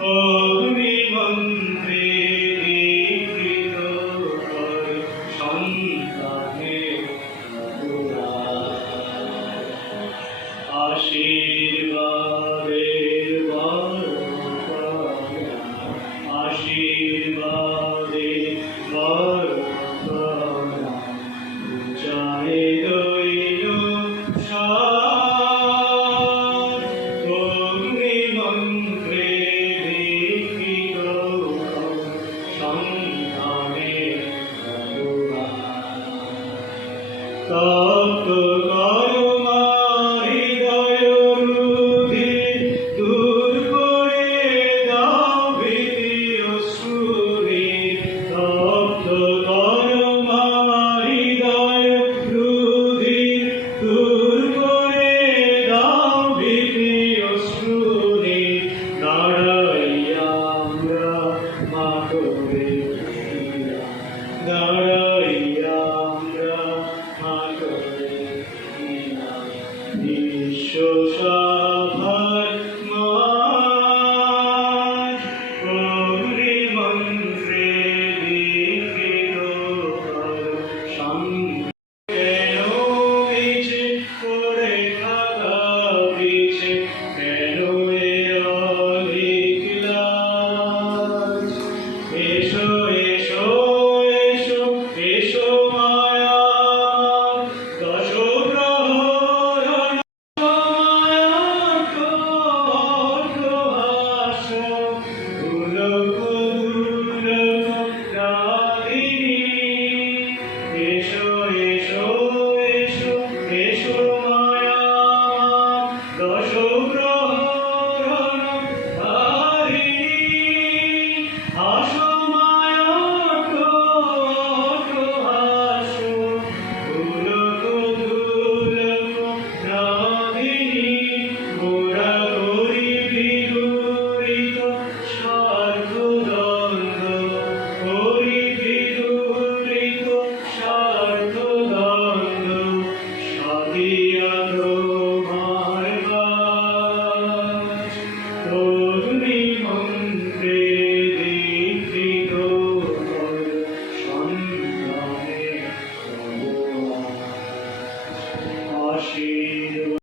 অগ্নিমন্ত্রে show.